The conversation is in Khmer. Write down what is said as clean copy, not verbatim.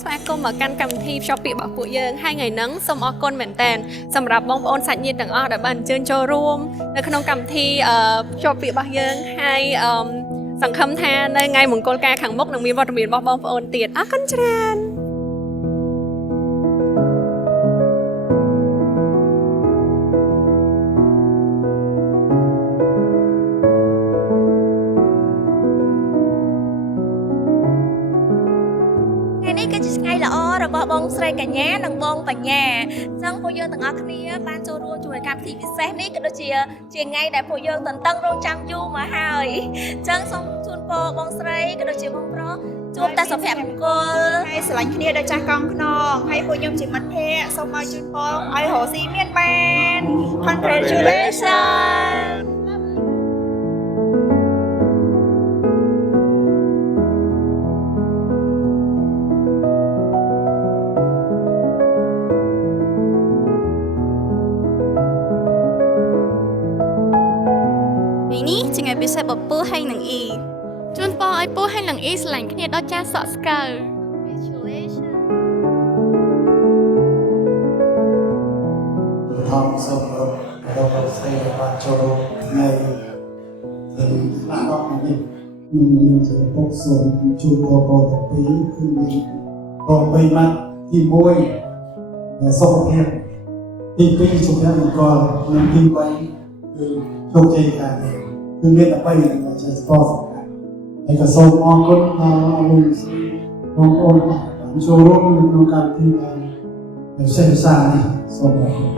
ស្វាគមន៍មកកាន់កម្មវិធីភ្ជាប់ពាក្យរបស់ពួកយើងហើយថ្ងៃហ្នឹងសូមអរគុណមែនតើសម្រាប់បងប្អូនសាច់ញាតិទាំងអស់ដែលបានអញ្ជើញចូលរួមនៅក្នុងកម្មវិធីភ្ជាប់ពាក្យរបស់យើងហើយសង្ឃឹមថានៅថ្ងៃមង្គលការខាងមុខនឹងមានវត្តមានរបស់បងប្អូនទៀតអរគុណច្រើននេះគឺជាថ្ងៃល្អរបស់បងស្រីកញ្ញានិងបងបញ្ញាអញ្ចឹងពួកយើងទាំងអស់គ្នាបានចូលរួមជាមួយកម្មវិធីពិសេសនេះក៏ដូចជាថ្ងៃដែលពួកយើងតន្ទឹងរង់ចាំយូរមកហើយអញ្ចឹងសូមជូនពរបងស្រីក៏ដូចជាបងប្រុសជួបតែសុភមង្គលហើយស្រឡាញ់គ្នាដោយចាស់កងខ្នងហើយពួកខ្ញុំជាមិត្តភក្តិសូមឲ្យជូនពរឲ្យរស់ស៊ីមានបាន Congratulationsនេះជាថ្ងៃពិសេសរបស់ពូហើយនឹងអ៊ីជូនពរឲ្យពូហើយនឹងអ៊ីស្រឡាញ់គ្នាដល់ចាស់សក់ស្កើថងសូមរកស្រីបានចូលថ្ងៃទាំងខ្លះរបស់នេះមានជាពុកសូមជួបបងប្អូនទាំងពីរគឺមានបងបីម៉ាត់ទី1សុខភាពទី2សុខភាពមង្គលនិងទី3គឺជោគជ័យការងារគឺមានតែ3ជាស្ពតហើយក៏សូមអរគុណដល់លោកបងប្អូនបានចូលរួមក្នុងកម្មវិធីដែលពិសេសនេះសូមអរគុណ